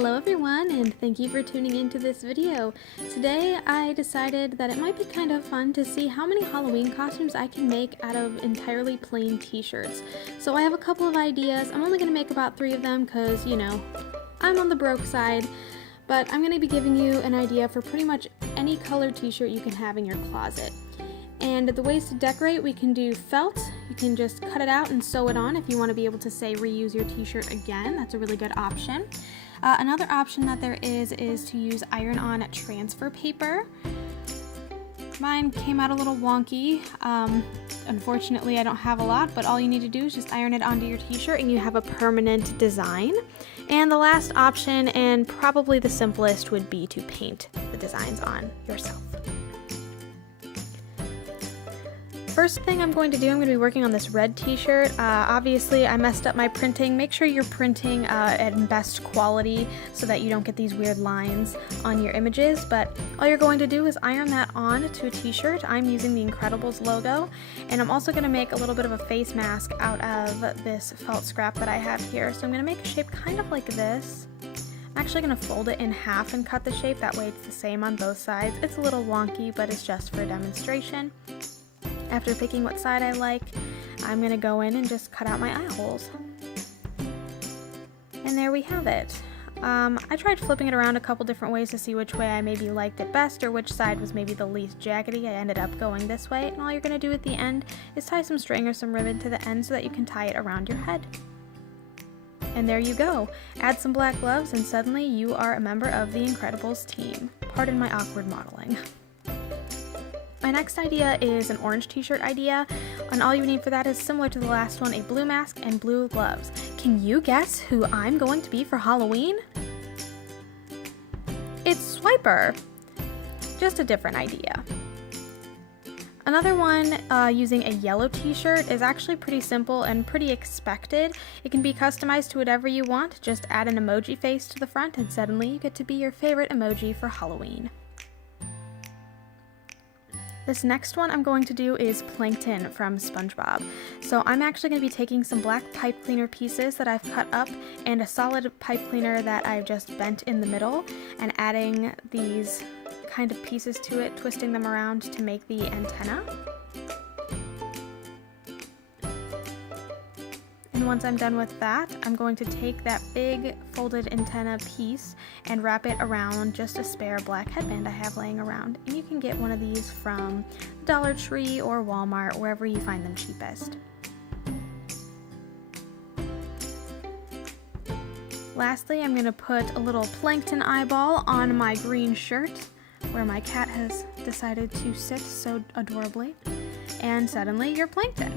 Hello everyone, and thank you for tuning into this video. Today I decided that it might be kind of fun to see how many Halloween costumes I can make out of entirely plain t-shirts. So I have a couple of ideas. I'm only going to make about 3 of them because, you know, I'm on the broke side. But I'm going to be giving you an idea for pretty much any colored t-shirt you can have in your closet. And the ways to decorate, we can do felt. You can just cut it out and sew it on if you want to be able to, say, reuse your t-shirt again. That's a really good option. Another option that there is to use iron-on transfer paper. Mine came out a little wonky. Unfortunately, I don't have a lot, but all you need to do is just iron it onto your t-shirt and you have a permanent design. And the last option, and probably the simplest, would be to paint the designs on yourself. First thing I'm going to do, I'm going to be working on this red t-shirt. Obviously I messed up my printing. Make sure you're printing at best quality so that you don't get these weird lines on your images, but all you're going to do is iron that on to a t-shirt. I'm using the Incredibles logo, and I'm also going to make a little bit of a face mask out of this felt scrap that I have here. So I'm going to make a shape kind of like this. I'm actually going to fold it in half and cut the shape, that way it's the same on both sides. It's a little wonky, but it's just for a demonstration. After picking what side I like, I'm going to go in and just cut out my eye holes. And there we have it. I tried flipping it around a couple different ways to see which way I maybe liked it best, or which side was maybe the least jaggedy. I ended up going this way, and all you're going to do at the end is tie some string or some ribbon to the end so that you can tie it around your head. And there you go. Add some black gloves and suddenly you are a member of the Incredibles team. Pardon my awkward modeling. My next idea is an orange t-shirt idea, and all you need for that is similar to the last one, a blue mask and blue gloves. Can you guess who I'm going to be for Halloween? It's Swiper. Just a different idea. Another one using a yellow t-shirt is actually pretty simple and pretty expected. It can be customized to whatever you want. Just add an emoji face to the front and suddenly you get to be your favorite emoji for Halloween. This next one I'm going to do is Plankton from SpongeBob. So I'm actually going to be taking some black pipe cleaner pieces that I've cut up and a solid pipe cleaner that I've just bent in the middle and adding these kind of pieces to it, twisting them around to make the antenna. And once I'm done with that, I'm going to take that big folded antenna piece and wrap it around just a spare black headband I have laying around. And you can get one of these from Dollar Tree or Walmart, wherever you find them cheapest. Lastly, I'm going to put a little plankton eyeball on my green shirt, where my cat has decided to sit so adorably. And suddenly you're Plankton.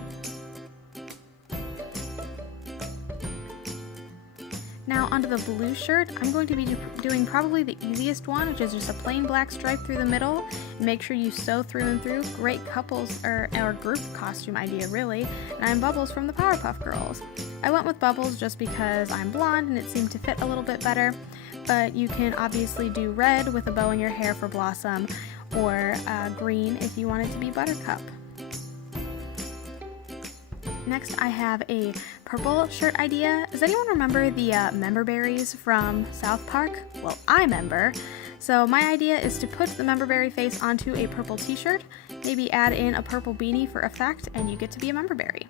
Now onto the blue shirt, I'm going to be doing probably the easiest one, which is just a plain black stripe through the middle. Make sure you sew through and through. Great couples or group costume idea, really. And I'm Bubbles from the Powerpuff Girls. I went with Bubbles just because I'm blonde and it seemed to fit a little bit better, but you can obviously do red with a bow in your hair for Blossom, or green if you want it to be Buttercup. Next, I have a purple shirt idea. Does anyone remember the member berries from South Park? Well, I remember. So my idea is to put the member berry face onto a purple t-shirt, maybe add in a purple beanie for effect, and you get to be a member berry.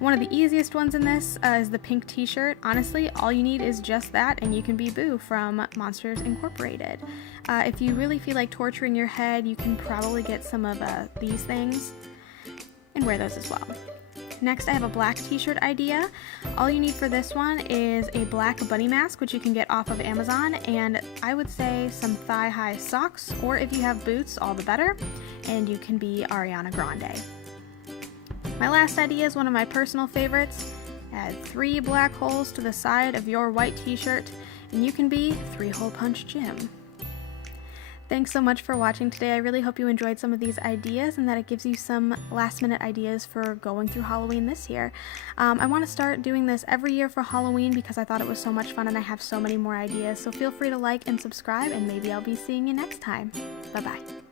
One of the easiest ones in this is the pink t-shirt. Honestly, all you need is just that, and you can be Boo from Monsters Incorporated. If you really feel like torturing your head, you can probably get some of these things and wear those as well. Next, I have a black t-shirt idea. All you need for this one is a black bunny mask, which you can get off of Amazon, and I would say some thigh-high socks, or if you have boots, all the better, and you can be Ariana Grande. My last idea is one of my personal favorites. Add 3 black holes to the side of your white t-shirt, and you can be 3-Hole Punch Jim. Thanks so much for watching today. I really hope you enjoyed some of these ideas and that it gives you some last-minute ideas for going through Halloween this year. I want to start doing this every year for Halloween because I thought it was so much fun and I have so many more ideas. So feel free to like and subscribe, and maybe I'll be seeing you next time. Bye-bye.